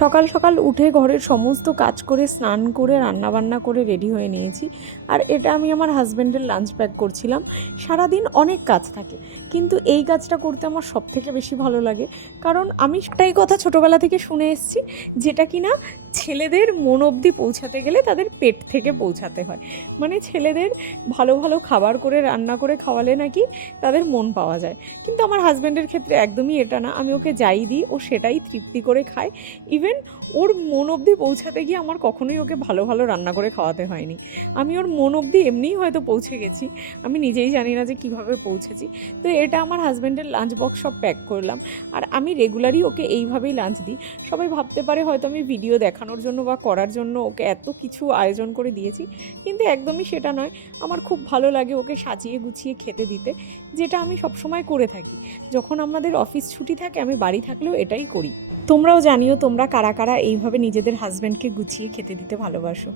সকাল সকাল উঠে ঘরের সমস্ত কাজ করে স্নান করে রান্নাবান্না করে রেডি হয়ে নিয়েছি। আর এটা আমি আমার হাজব্যান্ডের লাঞ্চ প্যাক করছিলাম। সারাদিন অনেক কাজ থাকে, কিন্তু এই কাজটা করতে আমার সবথেকে বেশি ভালো লাগে। কারণ আমি একটাই কথা ছোটোবেলা থেকে শুনে এসেছি, যেটা কি না ছেলেদের মন অবধি পৌঁছাতে গেলে তাদের পেট থেকে পৌঁছাতে হয়। মানে ছেলেদের ভালো ভালো খাবার করে রান্না করে খাওয়ালে নাকি তাদের মন পাওয়া যায়। কিন্তু আমার হাজব্যান্ডের ক্ষেত্রে একদমই এটা না। আমি ওকে যাই দিই, ও সেটাই তৃপ্তি করে খায়। ইভেন ওর মন অবধি পৌঁছাতে গিয়ে আমার কখনোই ওকে ভালো ভালো রান্না করে খাওয়াতে হয়নি। আমি ওর মন অবধি এমনিই হয়তো পৌঁছে গেছি, আমি নিজেই জানি না যে কীভাবে পৌঁছেছি। তো এটা আমার হাজব্যান্ডের লাঞ্চ বক্স সব প্যাক করলাম। আর আমি রেগুলারই ওকে এইভাবেই লাঞ্চ দিই। সবাই ভাবতে পারে হয়তো আমি ভিডিও দেখানোর জন্য বা করার জন্য ওকে এত কিছু আয়োজন করে দিয়েছি, কিন্তু একদমই সেটা নয়। আমার খুব ভালো লাগে ওকে সাজিয়ে গুছিয়ে খেতে দিতে, যেটা আমি সবসময় করে থাকি। যখন আমাদের অফিস ছুটি থাকে আমি বাড়ি থাকলেও এটাই করি। তোমরাও জানিও তোমরা কারা কারা এইভাবে নিজেদের হাজব্যান্ডকে গুছিয়ে খেতে দিতে ভালোবাসো।